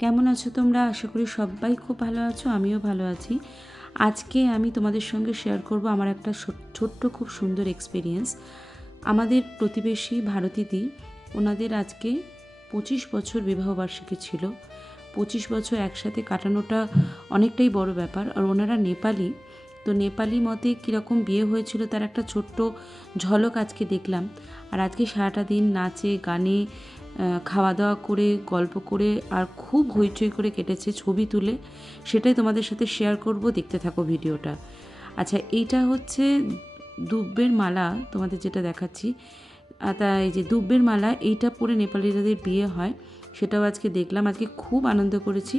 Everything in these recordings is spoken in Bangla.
কেমন আছো তোমরা? আশা করি সবাই খুব ভালো আছো, আমিও ভালো আছি। আজকে আমি তোমাদের সঙ্গে শেয়ার করব আমার একটা ছোট্ট খুব সুন্দর এক্সপিরিয়েন্স। আমাদের প্রতিবেশী ভারতীদি, ওনাদের আজকে 25 বছর বিবাহবার্ষিকী ছিল। 25 বছর একসাথে কাটানোটা অনেকটাই বড় ব্যাপার। আর ওনারা নেপালি, তো নেপালি মতে কীরকম বিয়ে হয়েছিল তার একটা ছোট্ট ঝলক আজকে দেখলাম। আর আজকে সারাটা দিন নাচে গানে খাওয়া দাওয়া করে গল্প করে আর খুব হইচই করে কেটেছে, ছবি তুলে সেটাই তোমাদের সাথে শেয়ার করব, দেখতে থাকো ভিডিওটা। আচ্ছা, এইটা হচ্ছে দুব্বের মালা, তোমাদের যেটা দেখাচ্ছি। তা এই যে দুব্বের মালা, এইটা পরে নেপালিদের বিয়ে হয়, সেটাও আজকে দেখলাম। আজকে খুব আনন্দ করেছি,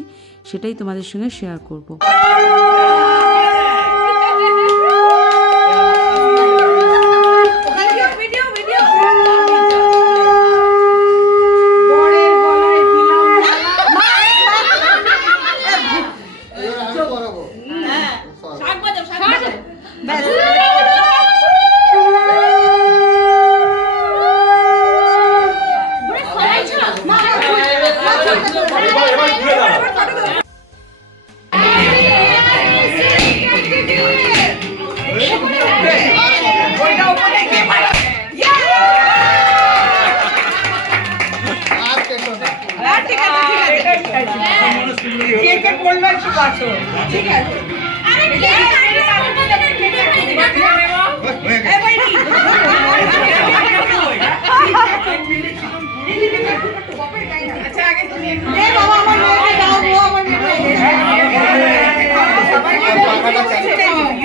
সেটাই তোমাদের সঙ্গে শেয়ার করব। ঠিক আছে।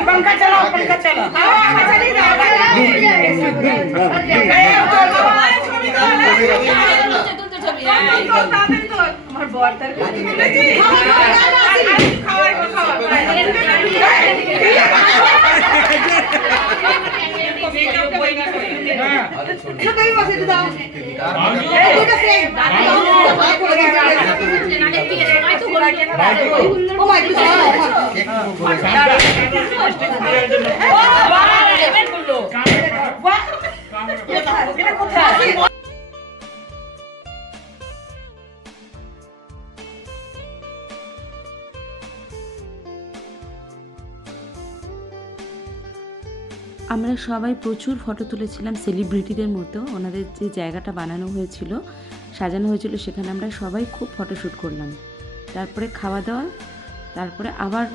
पंखा चलाओ, पंखा चलाओ। আমার বর্তার খাওয়ার আমরা সবাই প্রচুর ফটো তুলেছিলাম সেলিব্রিটিদের মতো। ওনাদের যে জায়গাটা বানানো হয়েছিল, সাজানো হয়েছিল, সেখানে আমরা সবাই খুব ফটোশ্যুট করলাম। তারপরে খাওয়া দাওয়া, তারপরে আবার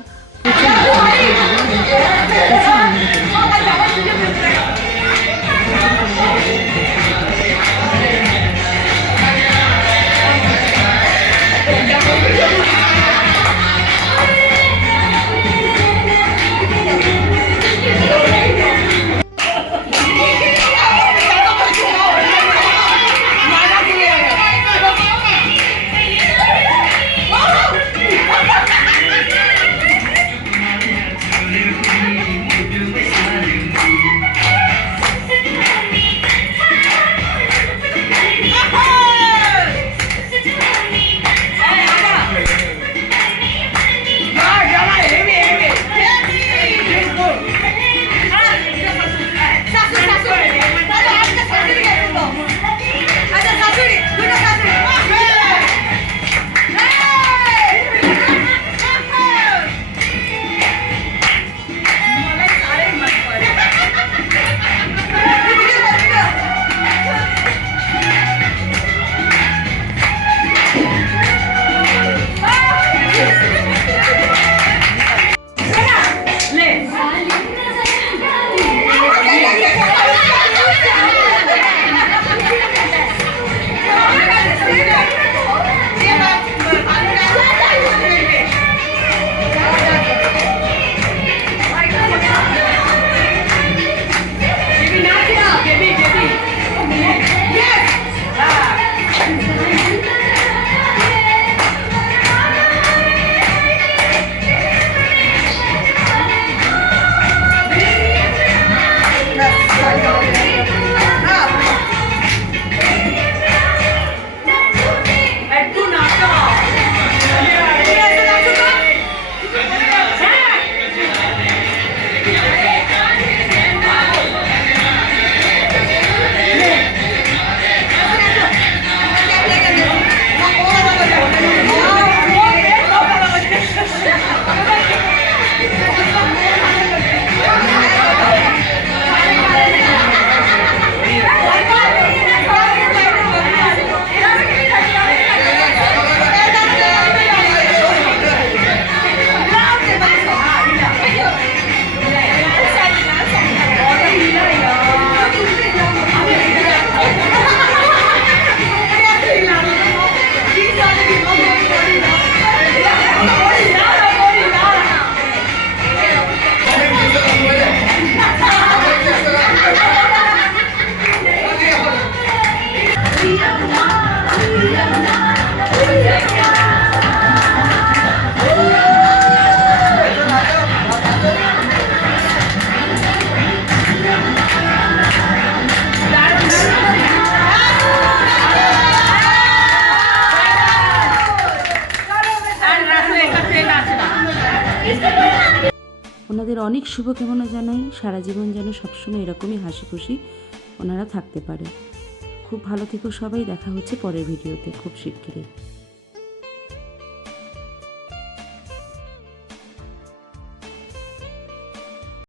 ওনাদের অনেক শুভকামনা জানাই, সারা জীবন যেন সবসময় এরকমই হাসি খুশি ওনারা থাকতে পারে। খুব ভালো থেকো সবাই, দেখা হচ্ছে পরের ভিডিওতে খুব শিগগিরই।